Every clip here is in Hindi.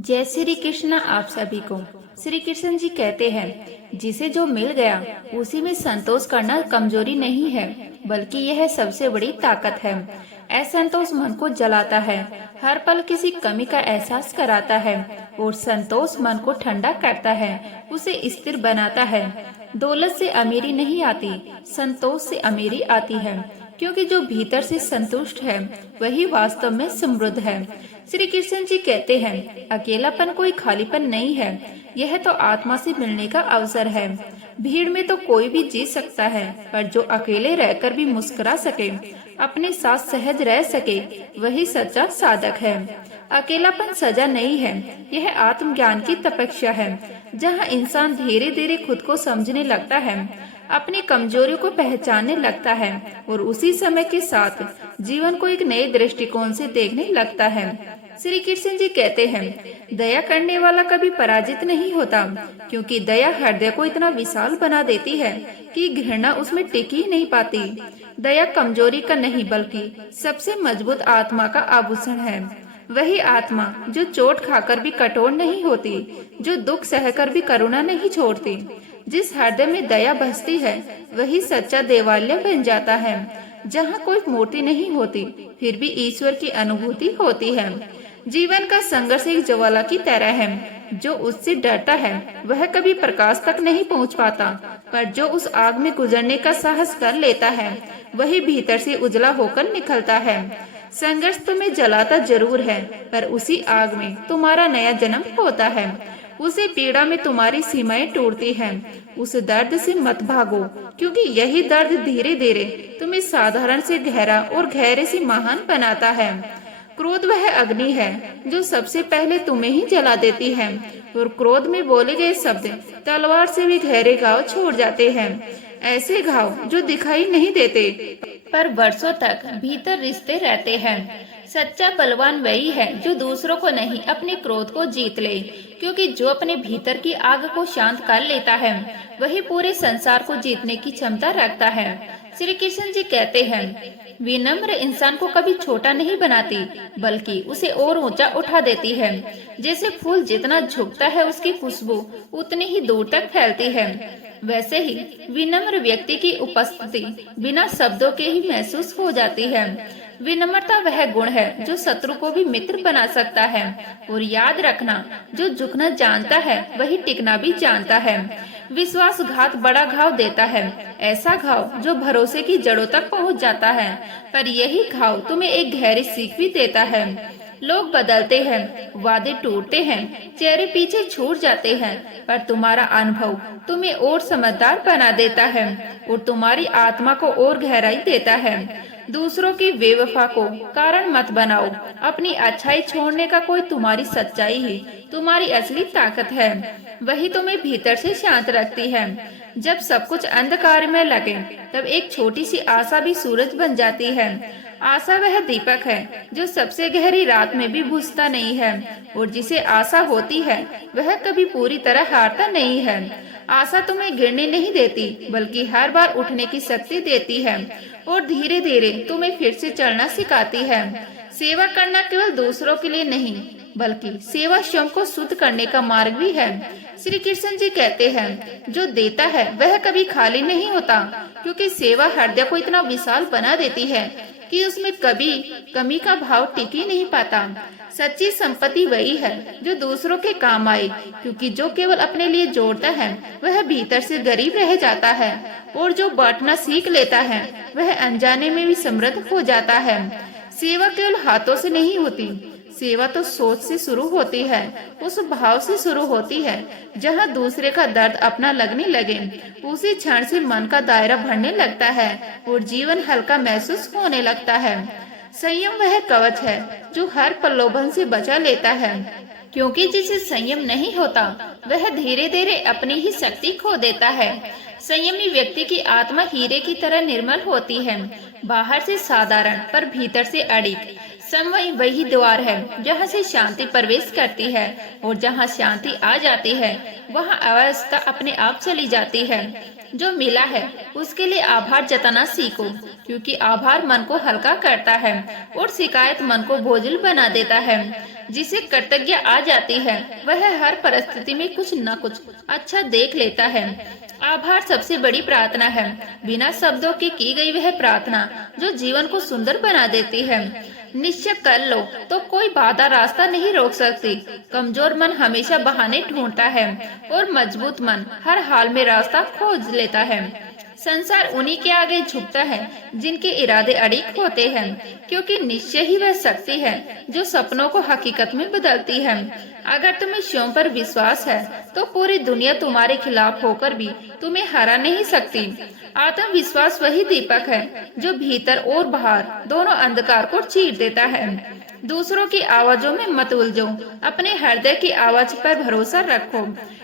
जय श्री कृष्ण आप सभी को। श्री कृष्ण जी कहते हैं, जिसे जो मिल गया उसी में संतोष करना कमजोरी नहीं है, बल्कि यह सबसे बड़ी ताकत है। असंतोष मन को जलाता है, हर पल किसी कमी का एहसास कराता है, और संतोष मन को ठंडा करता है, उसे स्थिर बनाता है। दौलत से अमीरी नहीं आती, संतोष से अमीरी आती है, क्योंकि जो भीतर से संतुष्ट है वही वास्तव में समृद्ध है। श्री कृष्ण जी कहते हैं, अकेलापन कोई खालीपन नहीं है, यह तो आत्मा से मिलने का अवसर है। भीड़ में तो कोई भी जी सकता है, पर जो अकेले रहकर भी मुस्कुरा सके, अपने साथ सहज रह सके, वही सच्चा साधक है। अकेलापन सजा नहीं है, यह आत्मज्ञान की तपस्या है, जहाँ इंसान धीरे धीरे खुद को समझने लगता है, अपनी कमजोरियों को पहचानने लगता है, और उसी समय के साथ जीवन को एक नए दृष्टिकोण से देखने लगता है। श्री कृष्ण जी कहते हैं, दया करने वाला कभी पराजित नहीं होता, क्योंकि दया हृदय को इतना विशाल बना देती है कि घृणा उसमें टिक ही नहीं पाती। दया कमजोरी का नहीं, बल्कि सबसे मजबूत आत्मा का आभूषण है। वही आत्मा जो चोट खाकर भी कठोर नहीं होती, जो दुख सहकर भी करुणा नहीं छोड़ती। जिस हृदय में दया बसती है, वही सच्चा देवालय बन जाता है। जहाँ कोई मूर्ति नहीं होती, फिर भी ईश्वर की अनुभूति होती है। जीवन का संघर्ष एक ज्वाला की तरह है, जो उससे डरता है वह कभी प्रकाश तक नहीं पहुँच पाता, पर जो उस आग में गुजरने का साहस कर लेता है, वही भीतर से उजला होकर निकलता है। संघर्ष तुम्हें जलाता जरूर है, पर उसी आग में तुम्हारा नया जन्म होता है। उसी पीड़ा में तुम्हारी सीमाएं टूटती हैं। उस दर्द से मत भागो, क्योंकि यही दर्द धीरे धीरे तुम्हें साधारण से गहरा और गहरे से महान बनाता है। क्रोध वह अग्नि है जो सबसे पहले तुम्हें ही जला देती है, और क्रोध में बोले गए शब्द तलवार से भी गहरे घाव छोड़ जाते हैं। ऐसे घाव जो दिखाई नहीं देते, पर वर्षों तक भीतर रिश्ते रहते हैं। सच्चा बलवान वही है जो दूसरों को नहीं, अपने क्रोध को जीत ले, क्योंकि जो अपने भीतर की आग को शांत कर लेता है, वही पूरे संसार को जीतने की क्षमता रखता है। श्री कृष्ण जी कहते हैं, विनम्र इंसान को कभी छोटा नहीं बनाती, बल्कि उसे और ऊंचा उठा देती है। जैसे फूल जितना झुकता है, उसकी खुशबू उतनी ही दूर तक फैलती है। वैसे ही विनम्र व्यक्ति की उपस्थिति बिना शब्दों के ही महसूस हो जाती है। विनम्रता वह गुण है जो शत्रु को भी मित्र बना सकता है। और याद रखना, जो झुकना जानता है वही टिकना भी जानता है। विश्वासघात बड़ा घाव देता है, ऐसा घाव जो भरोसे की जड़ों तक पहुंच जाता है, पर यही घाव तुम्हें एक गहरी सीख भी देता है। लोग बदलते हैं, वादे टूटते हैं, चेहरे पीछे छूट जाते हैं, पर तुम्हारा अनुभव तुम्हें और समझदार बना देता है, और तुम्हारी आत्मा को और गहराई देता है। दूसरों की बेवफा को कारण मत बनाओ, अपनी अच्छाई छोड़ने का कोई तुम्हारी सच्चाई ही तुम्हारी असली ताकत है। वही तुम्हें भीतर से शांत रखती है। जब सब कुछ अंधकार में लगे, तब एक छोटी सी आशा भी सूरज बन जाती है। आशा वह दीपक है जो सबसे गहरी रात में भी बुझता नहीं है, और जिसे आशा होती है वह कभी पूरी तरह हारता नहीं है। आशा तुम्हें गिरने नहीं देती, बल्कि हर बार उठने की शक्ति देती है, और धीरे धीरे तुम्हें फिर से चलना सिखाती है। सेवा करना केवल दूसरों के लिए नहीं, बल्कि सेवा स्वयं को शुद्ध करने का मार्ग भी है। श्री कृष्ण जी कहते हैं, जो देता है वह कभी खाली नहीं होता, क्योंकि सेवा हृदय को इतना विशाल बना देती है कि उसमें कभी कमी का भाव टिक ही नहीं पाता। सच्ची संपत्ति वही है जो दूसरों के काम आए, क्योंकि जो केवल अपने लिए जोड़ता है वह भीतर से गरीब रह जाता है, और जो बांटना सीख लेता है वह अनजाने में भी समृद्ध हो जाता है। सेवा केवल हाथों से नहीं होती, सेवा तो सोच से शुरू होती है, उस भाव से शुरू होती है जहाँ दूसरे का दर्द अपना लगने लगे। उसी क्षण से मन का दायरा बढ़ने लगता है, और जीवन हल्का महसूस होने लगता है। संयम वह कवच है जो हर प्रलोभन से बचा लेता है, क्योंकि जिसे संयम नहीं होता वह धीरे धीरे अपनी ही शक्ति खो देता है। संयमी व्यक्ति की आत्मा हीरे की तरह निर्मल होती है, बाहर से साधारण पर भीतर से अडिग। समवयी वही द्वार है जहाँ से शांति प्रवेश करती है, और जहाँ शांति आ जाती है वहाँ अवस्था अपने आप चली जाती है। जो मिला है उसके लिए आभार जताना सीखो, क्योंकि आभार मन को हल्का करता है और शिकायत मन को बोझिल बना देता है। जिसे कृतज्ञ आ जाती है वह हर परिस्थिति में कुछ न कुछ अच्छा देख लेता है। आभार सबसे बड़ी प्रार्थना है, बिना शब्दों के की गई वह प्रार्थना जो जीवन को सुंदर बना देती है। निश्चय कर लो तो कोई बाधा रास्ता नहीं रोक सकती। कमजोर मन हमेशा बहाने ढूंढता है और मजबूत मन हर हाल में रास्ता खोज लेता है। संसार उन्हीं के आगे झुकता है जिनके इरादे अड़िग होते हैं, क्योंकि निश्चय ही वह शक्ति है जो सपनों को हकीकत में बदलती है। अगर तुम्हें स्वयं पर विश्वास है तो पूरी दुनिया तुम्हारे खिलाफ होकर भी तुम्हें हरा नहीं सकती। आत्मविश्वास वही दीपक है जो भीतर और बाहर दोनों अंधकार को चीर देता है। दूसरों की आवाजों में मत उलझो, अपने हृदय की आवाज पर भरोसा रखो,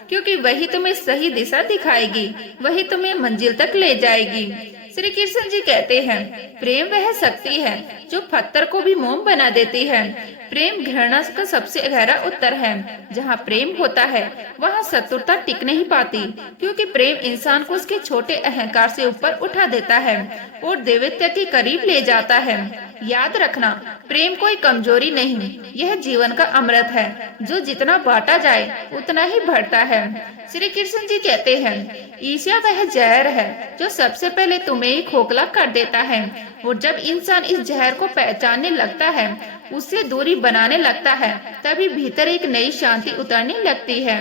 क्योंकि वही तुम्हें सही दिशा दिखाएगी, वही तुम्हें मंजिल तक ले जाएगी। श्री कृष्ण जी कहते हैं, प्रेम वह शक्ति है जो पत्थर को भी मोम बना देती है। प्रेम घृणा का सबसे गहरा उत्तर है। जहाँ प्रेम होता है वहाँ शत्रुता टिक नहीं पाती, क्योंकि प्रेम इंसान को उसके छोटे अहंकार से ऊपर उठा देता है और देवत्व के करीब ले जाता है। याद रखना, प्रेम कोई कमजोरी नहीं, यह जीवन का अमृत है जो जितना बांटा जाए उतना ही बढ़ता है। श्री कृष्ण जी कहते हैं, ईर्ष्या वह जहर है जो सबसे पहले तुम्हें ही खोखला कर देता है, और जब इंसान इस जहर को पहचानने लगता है, उससे दूरी बनाने लगता है, तभी भीतर एक नई शांति उतरने लगती है।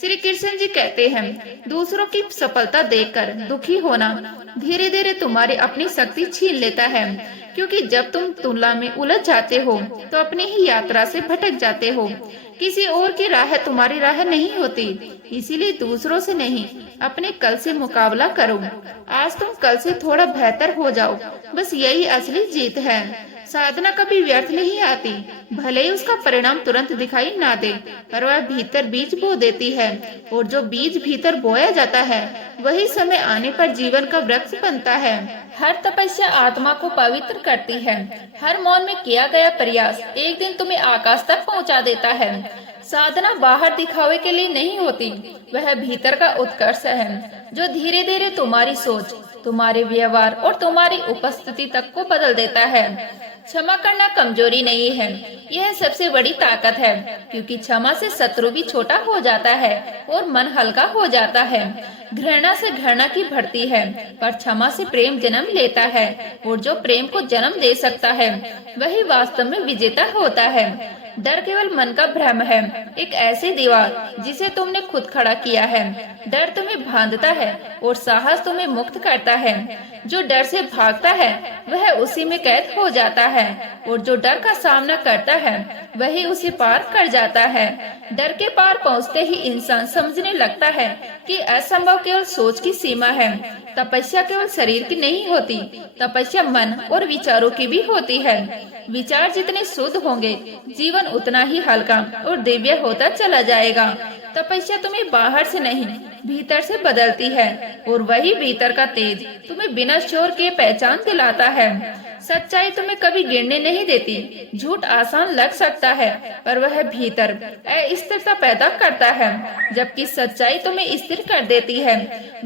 श्री कृष्ण जी कहते हैं, दूसरों की सफलता देखकर दुखी होना धीरे धीरे तुम्हारी अपनी शक्ति छीन लेता है, क्योंकि जब तुम तुलना में उलझ जाते हो तो अपनी ही यात्रा से भटक जाते हो। किसी और की राह तुम्हारी राह नहीं होती, इसीलिए दूसरों से नहीं अपने कल से मुकाबला करो। आज तुम कल से थोड़ा बेहतर हो जाओ, बस यही असली जीत है। साधना कभी व्यर्थ नहीं आती, भले ही उसका परिणाम तुरंत दिखाई ना दे, पर वह भीतर बीज बो देती है, और जो बीज भीतर बोया जाता है वही समय आने पर जीवन का वृक्ष बनता है। हर तपस्या आत्मा को पवित्र करती है। हर मौन में किया गया प्रयास एक दिन तुम्हें आकाश तक पहुंचा देता है। साधना बाहर दिखावे के लिए नहीं होती, वह भीतर का उत्कर्ष है जो धीरे धीरे तुम्हारी सोच, तुम्हारे व्यवहार और तुम्हारी उपस्थिति तक को बदल देता है। क्षमा करना कमजोरी नहीं है, यह सबसे बड़ी ताकत है, क्योंकि क्षमा से शत्रु भी छोटा हो जाता है और मन हल्का हो जाता है। घृणा से घृणा की बढ़ती है, पर क्षमा से प्रेम जन्म लेता है, और जो प्रेम को जन्म दे सकता है वही वास्तव में विजेता होता है। डर केवल मन का भ्रम है, एक ऐसी दीवार जिसे तुमने खुद खड़ा किया है। डर तुम्हें बांधता है और साहस तुम्हें मुक्त करता है। जो डर से भागता है वह उसी में कैद हो जाता है, और जो डर का सामना करता है वही उसे पार कर जाता है। डर के पार पहुंचते ही इंसान समझने लगता है कि असंभव केवल सोच की सीमा है। तपस्या केवल शरीर की नहीं होती, तपस्या मन और विचारों की भी होती है। विचार जितने शुद्ध होंगे, जीवन उतना ही हल्का और दिव्य होता चला जाएगा। तपस्या तुम्हें बाहर से नहीं, भीतर से बदलती है, और वही भीतर का तेज तुम्हें बिना शोर के पहचान दिलाता है। सच्चाई तुम्हें कभी गिरने नहीं देती। झूठ आसान लग सकता है, पर वह भीतर अस्थिरता पैदा करता है, जबकि सच्चाई तुम्हें स्थिर कर देती है।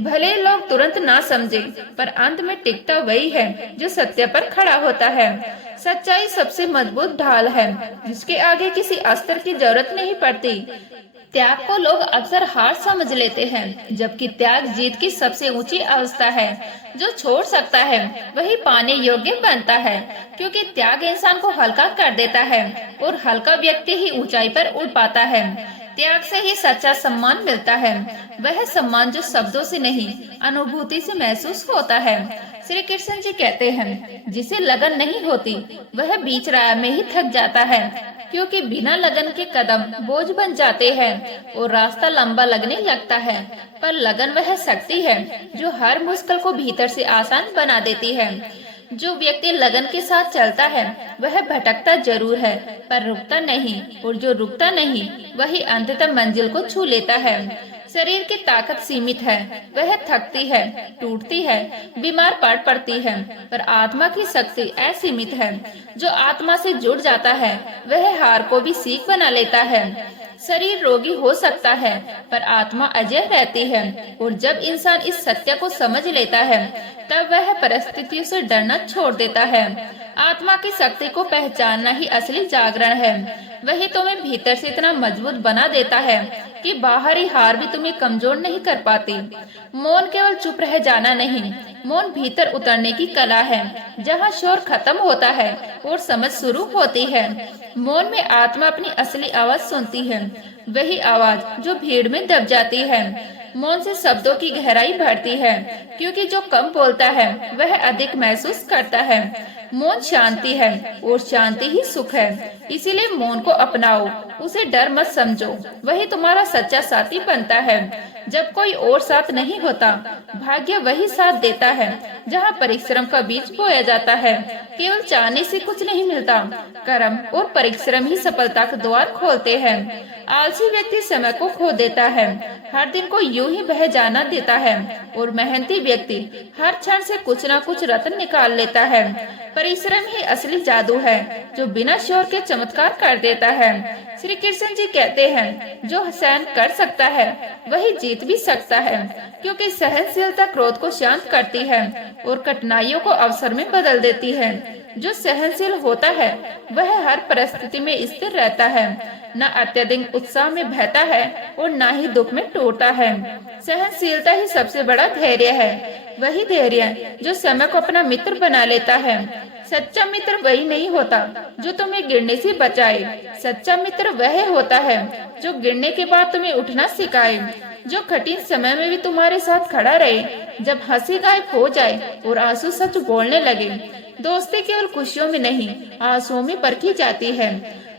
भले लोग तुरंत ना समझे, पर अंत में टिकता वही है जो सत्य पर खड़ा होता है। सच्चाई सबसे मजबूत ढाल है, जिसके आगे किसी अस्त्र की जरूरत नहीं पड़ती। त्याग को लोग अक्सर हार समझ लेते हैं, जबकि त्याग जीत की सबसे ऊंची अवस्था है। जो छोड़ सकता है वही पाने योग्य बनता है, क्योंकि त्याग इंसान को हल्का कर देता है, और हल्का व्यक्ति ही ऊंचाई पर उड़ पाता है। त्याग से ही सच्चा सम्मान मिलता है, वह सम्मान जो शब्दों से नहीं अनुभूति से महसूस होता है। श्री कृष्ण जी कहते हैं, जिसे लगन नहीं होती वह बीच राह में ही थक जाता है, क्योंकि बिना लगन के कदम बोझ बन जाते हैं और रास्ता लंबा लगने लगता है। पर लगन वह शक्ति है जो हर मुश्किल को भीतर से आसान बना देती है। जो व्यक्ति लगन के साथ चलता है वह भटकता जरूर है, पर रुकता नहीं, और जो रुकता नहीं वही अंततः मंजिल को छू लेता है। शरीर की ताकत सीमित है, वह थकती है, टूटती है, बीमार पड़ती है, पर आत्मा की शक्ति असीमित है। जो आत्मा से जुड़ जाता है वह हार को भी सीख बना लेता है। शरीर रोगी हो सकता है पर आत्मा अजय रहती है, और जब इंसान इस सत्य को समझ लेता है तब वह परिस्थितियों से डरना छोड़ देता है। आत्मा की शक्ति को पहचानना ही असली जागरण है। वही तुम्हें भीतर से इतना मजबूत बना देता है कि बाहरी हार भी तुम्हें कमजोर नहीं कर पाती। मौन केवल चुप रह जाना नहीं, मौन भीतर उतरने की कला है, जहाँ शोर खत्म होता है और समझ शुरू होती है। मौन में आत्मा अपनी असली आवाज सुनती है, वही आवाज जो भीड़ में दब जाती है। मौन से शब्दों की गहराई बढ़ती है, क्योंकि जो कम बोलता है वह अधिक महसूस करता है। मौन शांति है और शांति ही सुख है, इसीलिए मौन को अपनाओ, उसे डर मत समझो, वही तुम्हारा सच्चा साथी बनता है। जब कोई और साथ नहीं होता, भाग्य वही साथ देता है। जहाँ परिश्रम का बीज बोया जाता है, केवल चाहने से कुछ नहीं मिलता, कर्म और परिश्रम ही सफलता का द्वार खोलते हैं। आलसी व्यक्ति समय को खो देता है, हर दिन को यूं ही बह जाना देता है, और मेहनती व्यक्ति हर क्षण से कुछ न कुछ रत्न निकाल लेता है। परिश्रम ही असली जादू है, जो बिना शोर के चमत्कार कर देता है। श्री कृष्ण जी कहते हैं, जो सहन कर सकता है वही जीत भी सकता है, क्योंकि सहनशीलता क्रोध को शांत करती है और कठिनाइयों को अवसर में बदल देती है। जो सहनशील होता है वह हर परिस्थिति में स्थिर रहता है, न अत्यधिक उत्साह में बहता है और न ही दुख में टूटता है। सहनशीलता ही सबसे बड़ा धैर्य है, वही धैर्य जो समय को अपना मित्र बना लेता है। सच्चा मित्र वही नहीं होता जो तुम्हें गिरने से बचाए, सच्चा मित्र वह होता है जो गिरने के बाद तुम्हें उठना सिखाए, जो कठिन समय में भी तुम्हारे साथ खड़ा रहे, जब हंसी गायब हो जाए और आंसू सच बोलने लगे। दोस्ती केवल खुशियों में नहीं, आंसुओं में परखी जाती है।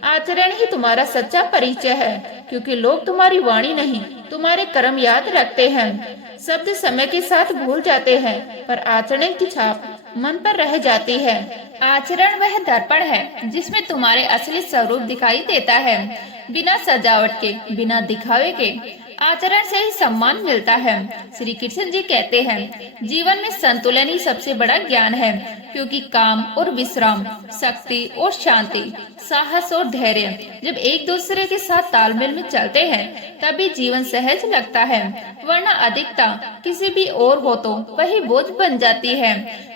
आचरण ही तुम्हारा सच्चा परिचय है, क्योंकि लोग तुम्हारी वाणी नहीं, तुम्हारे कर्म याद रखते हैं। शब्द समय के साथ भूल जाते हैं, पर आचरण की छाप मन पर रह जाती है। आचरण वह दर्पण है जिसमें तुम्हारे असली स्वरूप दिखाई देता है। बिना सजावट के, बिना दिखावे के आचरण से ही सम्मान मिलता है। श्री कृष्ण जी कहते हैं, जीवन में संतुलन ही सबसे बड़ा ज्ञान है, क्योंकि काम और विश्राम, शक्ति और शांति, साहस और धैर्य जब एक दूसरे के साथ तालमेल में चलते हैं तभी जीवन सहज लगता है, वरना अधिकता किसी भी और हो तो वही बोझ बन जाती है।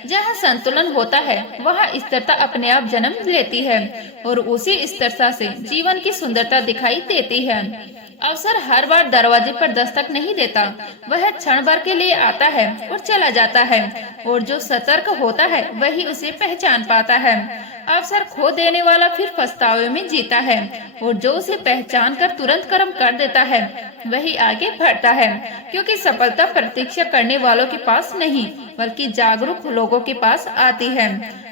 जहाँ संतुलन होता है वहाँ स्थिरता अपने आप जन्म लेती है, और उसी स्थिरता से जीवन की सुंदरता दिखाई देती है। अवसर हर बार दरवाजे पर दस्तक नहीं देता, वह क्षण भर के लिए आता है और चला जाता है, और जो सतर्क होता है वही उसे पहचान पाता है। अवसर खो देने वाला फिर पछतावे में जीता है, और जो उसे पहचान कर तुरंत कर्म कर देता है वही आगे बढ़ता है, क्योंकि सफलता प्रतीक्षा करने वालों के पास नहीं बल्कि जागरूक लोगों के पास आती है।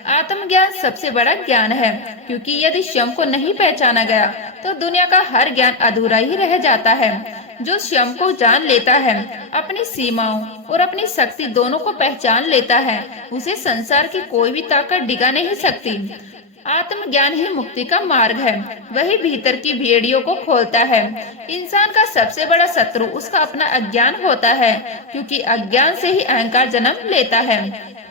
आत्मज्ञान सबसे बड़ा ज्ञान है, क्योंकि यदि स्वयं को नहीं पहचाना गया तो दुनिया का हर ज्ञान अधूरा ही रह जाता है। जो स्वयं को जान लेता है, अपनी सीमाओं और अपनी शक्ति दोनों को पहचान लेता है, उसे संसार की कोई भी ताकत डिगा नहीं सकती। आत्मज्ञान ही मुक्ति का मार्ग है, वही भीतर की भेड़ियों को खोलता है। इंसान का सबसे बड़ा शत्रु उसका अपना अज्ञान होता है, क्योंकि अज्ञान से ही अहंकार जन्म लेता है,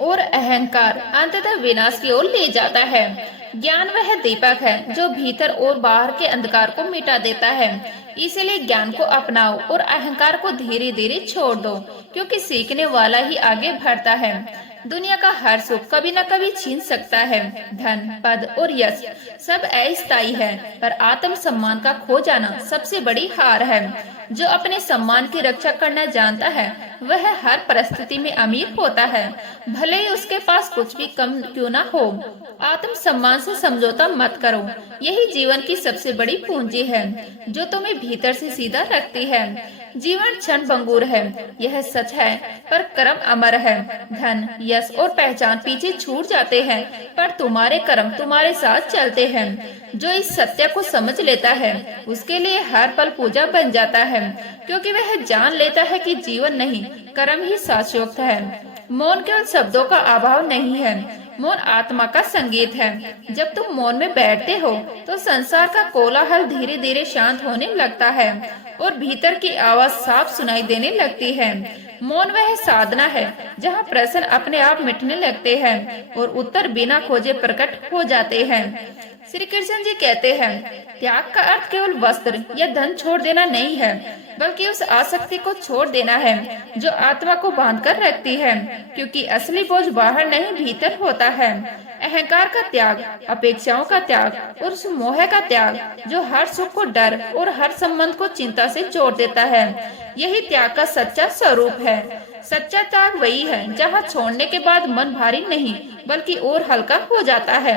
और अहंकार अंततः विनाश की ओर ले जाता है। ज्ञान वह दीपक है जो भीतर और बाहर के अंधकार को मिटा देता है। इसलिए ज्ञान को अपनाओ और अहंकार को धीरे धीरे छोड़ दो, क्योंकि सीखने वाला ही आगे बढ़ता है। दुनिया का हर सुख कभी न कभी छीन सकता है, धन, पद और यश सब अस्थायी है, पर आत्म सम्मान का खो जाना सबसे बड़ी हार है। जो अपने सम्मान की रक्षा करना जानता है वह हर परिस्थिति में अमीर होता है, भले ही उसके पास कुछ भी कम क्यों न हो। आत्म सम्मान से समझौता मत करो, यही जीवन की सबसे बड़ी पूंजी है, जो तुम्हें भीतर से सीधा रखती है। जीवन क्षण भंगुर है, यह सच है, पर कर्म अमर है। धन, यश और पहचान पीछे छूट जाते हैं, पर तुम्हारे कर्म तुम्हारे साथ चलते हैं। जो इस सत्य को समझ लेता है उसके लिए हर पल पूजा बन जाता है, क्योंकि वह जान लेता है कि जीवन नहीं, कर्म ही शाश्वत है। मौन केवल शब्दों का अभाव नहीं है, मौन आत्मा का संगीत है। जब तुम मौन में बैठते हो तो संसार का कोलाहल धीरे धीरे शांत होने लगता है और भीतर की आवाज साफ सुनाई देने लगती है। मौन वह साधना है जहाँ प्रश्न अपने आप मिटने लगते हैं और उत्तर बिना खोजे प्रकट हो जाते हैं। श्री कृष्ण जी कहते हैं, त्याग का अर्थ केवल वस्त्र या धन छोड़ देना नहीं है, बल्कि उस आसक्ति को छोड़ देना है जो आत्मा को बांध कर रखती है, क्योंकि असली बोझ बाहर नहीं भीतर होता है। अहंकार का त्याग, अपेक्षाओं का त्याग और उस मोह का त्याग जो हर सुख को डर और हर संबंध को चिंता से जोड़ देता है, यही त्याग का सच्चा स्वरूप है। सच्चा त्याग वही है जहाँ छोड़ने के बाद मन भारी नहीं बल्कि और हल्का हो जाता है,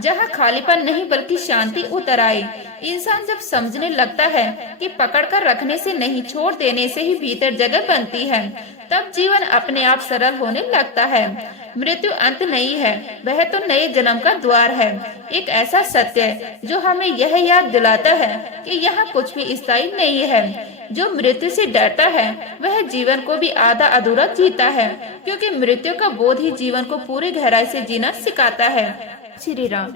जहाँ खालीपन नहीं बल्कि शांति उतर आए। इंसान जब समझने लगता है कि पकड़ कर रखने से नहीं, छोड़ देने से ही भीतर जगह बनती है, तब जीवन अपने आप सरल होने लगता है। मृत्यु अंत नहीं है, वह तो नए जन्म का द्वार है। एक ऐसा सत्य जो हमें यह याद दिलाता है कि यहाँ कुछ भी स्थायी नहीं है। जो मृत्यु से डरता है वह जीवन को भी आधा अधूरा जीता है, क्योंकि मृत्यु का बोध ही जीवन को पूरी गहराई से जीना सिखाता है। श्री राम।